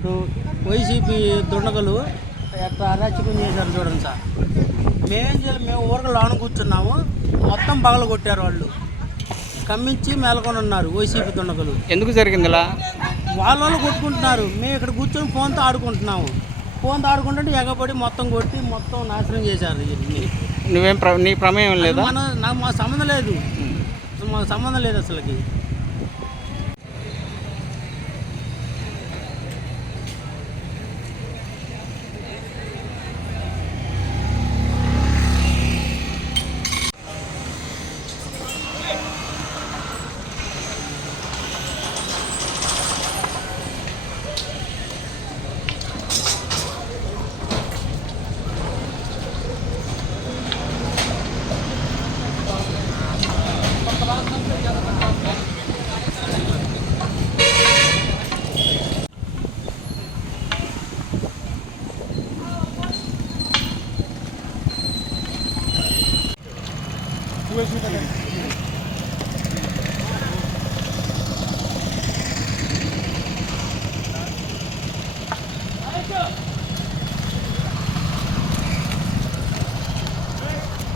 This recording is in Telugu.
ఇప్పుడు వైసీపీ దుండగలు ఎట్లా అరాచకం చేశారు చూడండి సార్. మేమేం చేయాలి, మేము ఊరికి లోన కూర్చున్నాము, మొత్తం పగల కొట్టారు వాళ్ళు, కమ్మించి మేలకొని ఉన్నారు వైసీపీ దుండగలు. ఎందుకు జరిగింది ఇలా? వాళ్ళు కొట్టుకుంటున్నారు, మేము ఇక్కడ కూర్చొని ఫోన్తో ఆడుకుంటున్నాము. ఫోన్తో ఆడుకుంటుంటే ఎగబడి మొత్తం కొట్టి మొత్తం నాశనం చేశారు. నీ ప్రమేయం లేదా? నాకు మా సంబంధం లేదు, మా సంబంధం లేదు అసలుకి. Go!